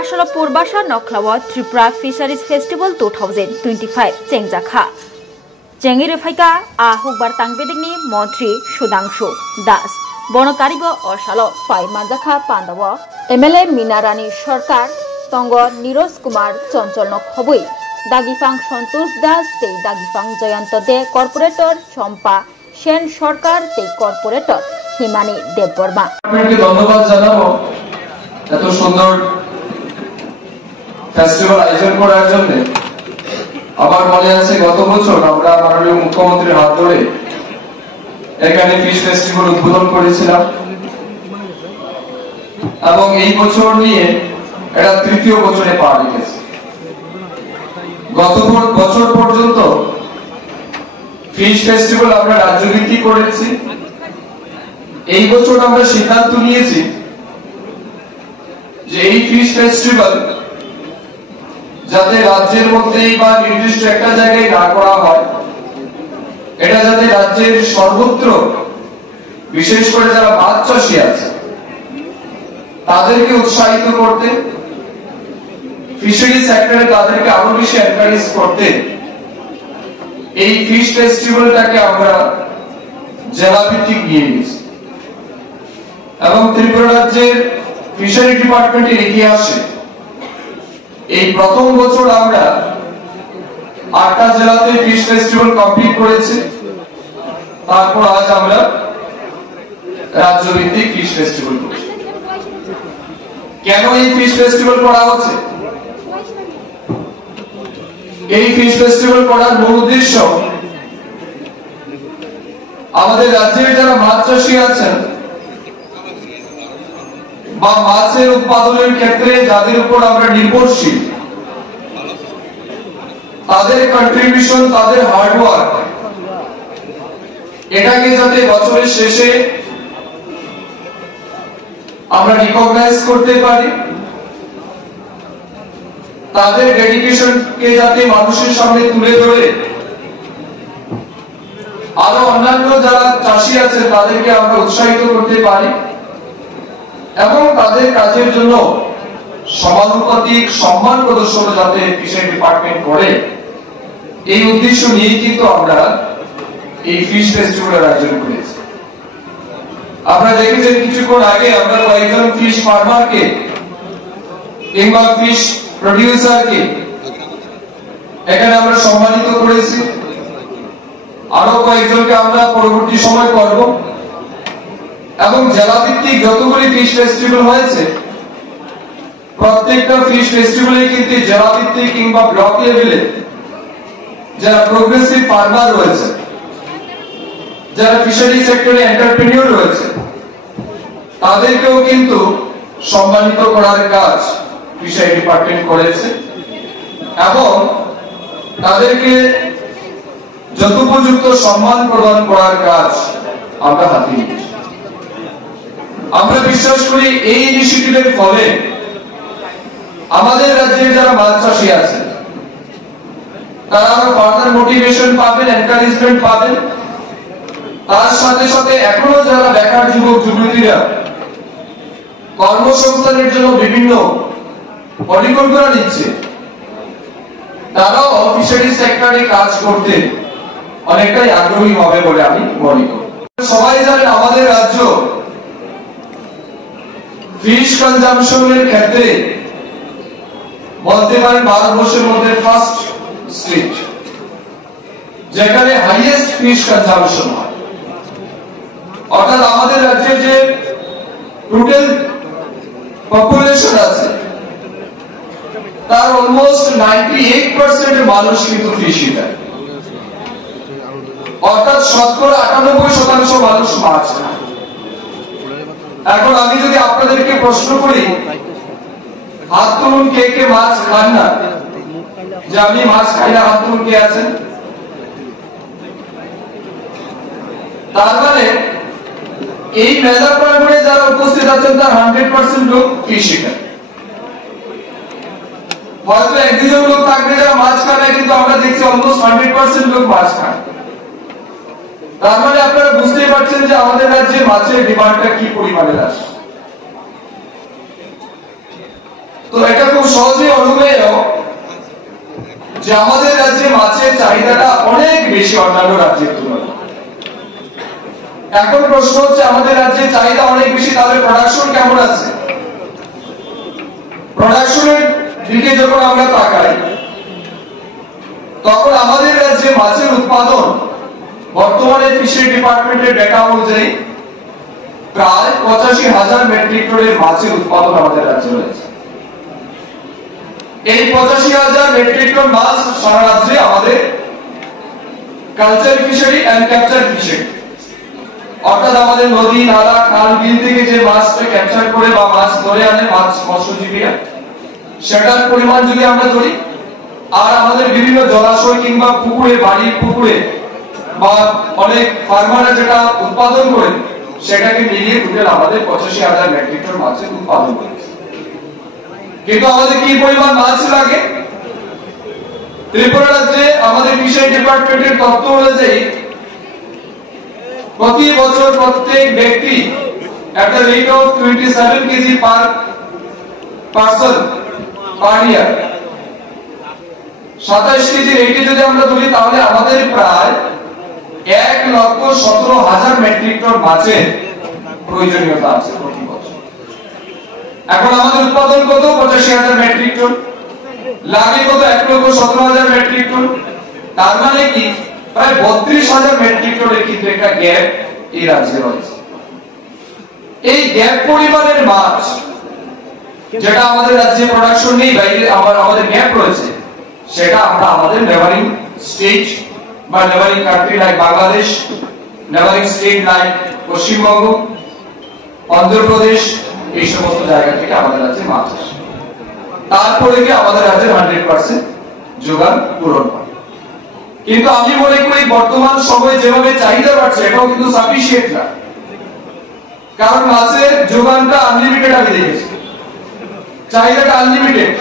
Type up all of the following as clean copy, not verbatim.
আসলে পূর্বাশা নখলাওয়া Tripura fisheries festival 2025 চেংজাখা Changi রেফাইকা আহুকবার তাংবেদিকনি মন্ত্রী Sudhanshu Das বনকারিব Oswal phi মানজাখা পান্ডাব MLA Minarani সরকার তঙ্গ নীরজ কুমার চঞ্চল নখবই দাগিফাং সন্তোষ দাস তেই দাগিফাং জয়ন্ত দে কর্পোরেটর শম্পা সেন সরকার তেই কর্পোরেটর হিমানী দেববর্মা। ধন্যবাদ জানাবো এত সুন্দর ফেস্টিভ্যাল আয়োজন করার জন্য। আমার মনে আছে গত বছর আমরা মাননীয় মুখ্যমন্ত্রীর হাত ধরে এখানে ফিশ ফেস্টিভ্যাল উদ্বোধন করেছিলাম এবং এই বছর নিয়ে এটা তৃতীয় বছরে পা রেখেছে। গত বছর পর্যন্ত ফিশ ফেস্টিভ্যাল আমরা রাজ্যভিত্তিক করেছি। এই বছর আমরা সিদ্ধান্ত নিয়েছি যে এই ফিশ ফেস্টিভ্যাল যাতে রাজ্যের মধ্যেই বা নির্দিষ্ট একটা জায়গায় না করা হয়, এটা যাতে রাজ্যের সর্বত্র বিশেষ করে যারা মাছ চাষী আছে তাদেরকে উৎসাহিত করতে, ফিশারি সেক্টরে তাদেরকে আরো বেশি এনকারেজ করতে এই ফিশ ফেস্টিভ্যালটাকে আমরা জেলাভিত্তিক নিয়ে নিয়েছি। এবং ত্রিপুরা রাজ্যের ফিশারি ডিপার্টমেন্টের ইতিহাসে এই প্রথম বছর আমরা 8টা জেলাতে ফিশ ফেস্টিভ্যাল কমপ্লিট করেছি। তারপর আজ আমরা রাজ্যভিত্তিক ফিশ ফেস্টিভ্যাল করছি। কেন এই ফিশ ফেস্টিভ্যাল করা হচ্ছে? এই ফিশ ফেস্টিভ্যাল করার মূল উদ্দেশ্য আমাদের রাজ্যের যারা মাছ চাষী আছেন বা মাছের উৎপাদনের ক্ষেত্রে যাদের উপর আমরা নির্ভরশীল, তাদের কন্ট্রিবিউশন, তাদের হার্ডওয়ার্ক, এটাকে যাতে বছরের শেষে আমরা রিকগনাইজ করতে পারি, তাদের ডেডিকেশনকে যাতে মানুষের সামনে তুলে ধরে আরো অন্যান্য যারা চাষী আছে তাদেরকে আমরা উৎসাহিত করতে পারি এবং তাদের কাজের জন্য সমানুপাতিক সম্মান প্রদর্শন যাতে ফিশারি ডিপার্টমেন্ট করে, এই উদ্দেশ্য নিয়ে কিন্তু আমরা এই ফিশ ফেস্টিভ্যালের আয়োজন করেছি। আপনারা দেখেছেন কিছুক্ষণ আগে আমরা কয়েকজন ফিশ ফার্মারকে কিংবা ফিশ প্রডিউসারকে এখানে আমরা সম্মানিত করেছি। আরো কয়েকজনকে আমরা পরবর্তী সময় করব এবং জেলাভিত্তিক যতগুলি ফিশ ফেস্টিভ্যাল হয়েছে প্রত্যেকটা ফিশ ফেস্টিভ্যালে কিন্তু জেলাভিত্তিক কিংবা ব্লক লেভেলে যারা প্রোগ্রেসিভ ফার্মার রয়েছে, যারা ফিশারি সেক্টরে এন্টারপ্রেনিউর রয়েছে, তাদেরকেও কিন্তু সম্মানিত করার কাজ ফিশারি ডিপার্টমেন্ট করেছে এবং তাদেরকে যথোপযুক্ত সম্মান প্রদান করার কাজ আমরা হাতে নিয়েছি। আমরা বিশ্বাস করি এই ইনিশিয়েটিভের ফলে আমাদের রাজ্যের যারা মাছ চাষী আছে তারা আরো ফার্দার মোটিভেশন পাবেন, এনকারেজমেন্ট পাবেন। তার সাথে সাথে এখনো যারা বেকার যুবক যুবতীরা কর্মসংস্থানের জন্য বিভিন্ন পরিকল্পনা নিচ্ছে, তারাও ফিশারি সেক্টরে কাজ করতে অনেকটাই আগ্রহী হবে বলে আমি মনে করি। সবাই জানেন আমাদের রাজ্য ফিশ কনজাম্পশনের ক্ষেত্রে বলতে পারেন ভারতবর্ষের মধ্যে ফার্স্ট স্টেট যেখানে হাইয়েস্ট ফিশ কনজাম্পশন হয়। অর্থাৎ আমাদের রাজ্যে যে টোটাল পপুলেশন আছে তার অলমোস্ট 98% মানুষ কিন্তু ফিশ ইটার, অর্থাৎ শতকরা 98% মানুষ মাছ খায়। এখন আমি যদি আপনাদেরকে প্রশ্ন করি হাত তুলুন কে কে মাছ খান না, যে আমি মাছ খাই না, হাত তুলুন কে আছেন? তার মানে এই মেলা প্রাঙ্গণে যারা উপস্থিত আছেন তার 100% লোক ফিশ ইটার। হয়তো এক দুজন লোক থাকবে যারা মাছ খায় না, কিন্তু আমরা দেখছি অলমোস্ট 100% লোক মাছ খায়। তার মানে আপনারা বুঝতেই পারছেন যে আমাদের রাজ্যে মাছের ডিমান্ডটা কি পরিমাণে আছে। তো এটা খুব সহজে অনুমেয় যে আমাদের রাজ্যে মাছের চাহিদাটা অনেক বেশি অন্যান্য রাজ্যের তুলনায়। এখন প্রশ্ন হচ্ছে আমাদের রাজ্যের চাহিদা অনেক বেশি, তাহলে প্রোডাকশন কেমন আছে? প্রোডাকশনের দিকে যখন আমরা তাকাই তখন আমাদের রাজ্যে মাছের উৎপাদন বর্তমানে ফিশারি ডিপার্টমেন্টের ডেটা অনুযায়ী প্রায় 85,000 মেট্রিক টনের মাছের উৎপাদন আমাদের রাজ্যে রয়েছে। এই 85,000 মেট্রিক টন মাছ সারা রাজ্যে আমাদের culture fishery and capture fishery, অর্থাৎ আমাদের নদী নালা খাল বিল থেকে যে মাছটা ক্যাপচার করে বা মাছ ধরে আনে মাছ মৎস্যজীবীরা, সেটার পরিমাণ যদি আমরা ধরি, আর আমাদের বিভিন্ন জলাশয় কিংবা পুকুরে, বাড়ির পুকুরে বা অনেক ফার্মাররা যেটা উৎপাদন করে সেটাকে মিলিয়ে টোটাল আমাদের 85,000 মেট্রিক টন মাছের উৎপাদন করেছে। কিন্তু আমাদের কি পরিমাণ মাছ লাগে? ত্রিপুরা রাজ্যে আমাদের ফিশারি ডিপার্টমেন্টের তথ্য অনুযায়ী প্রতি বছর প্রত্যেক ব্যক্তি at the rate of 27 kg per person per year 27 KG রেটে যদি আমরা ধরি তাহলে আমাদের প্রায় 1,17,000 মেট্রিক টন মাছের প্রয়োজনীয়তা আছে প্রতি বছর। এখন আমাদের উৎপাদন কত? 85,000 মেট্রিক টন, লাগে কত? 1,17,000 মেট্রিক টন। তার মানে কি প্রায় 32,000 মেট্রিক টনের কিন্তু একটা গ্যাপ এই রাজ্যে রয়েছে। এই গ্যাপ পরিমাণের মাছ যেটা আমাদের রাজ্যে প্রোডাকশন নেই, বাইরে আমাদের গ্যাপ রয়েছে, সেটা আমরা আমাদের নেবারিং স্টেট বা neighbouring country like Bangladesh, neighbouring state like Paschimbanga, Andhra Pradesh, এই সমস্ত জায়গা থেকে আমাদের রাজ্যে মাছ আসে। তারপরে কি আমাদের রাজ্যের 100% যোগান পূরণ হয়। কিন্তু আমি মনে করি বর্তমান সময়ে যেভাবে চাহিদা বাড়ছে এটাও কিন্তু সাফিসিয়েন্ট না, কারণ মাছের যোগানটা আনলিমিটেড আমি দেখেছি, চাহিদাটা আনলিমিটেড।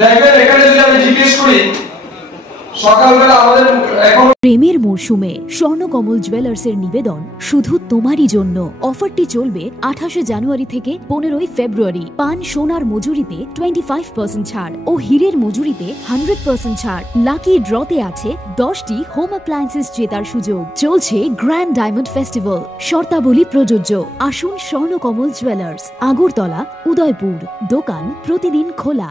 দেখবেন এখানে যদি আমি জিজ্ঞেস করি সকালবেলা আমাদের এখন প্রেমের মরশুমে স্বর্ণকমল জুয়েলার্সের নিবেদন শুধু তোমারই জন্য। অফারটি চলবে 28 জানুয়ারি থেকে 15 ফেব্রুয়ারি। পান সোনার মজুরিতে 25% ছাড় ও হীরের মজুরিতে 100% ছাড়। লাকি ড্রতে আছে 10টি হোম অ্যাপ্লায়েন্সেস জেতার সুযোগ। চলছে গ্র্যান্ড ডায়মন্ড ফেস্টিভ্যাল, শর্তাবলী প্রযোজ্য। আসুন স্বর্ণকমল জুয়েলার্স, আগরতলা, উদয়পুর। দোকান প্রতিদিন খোলা।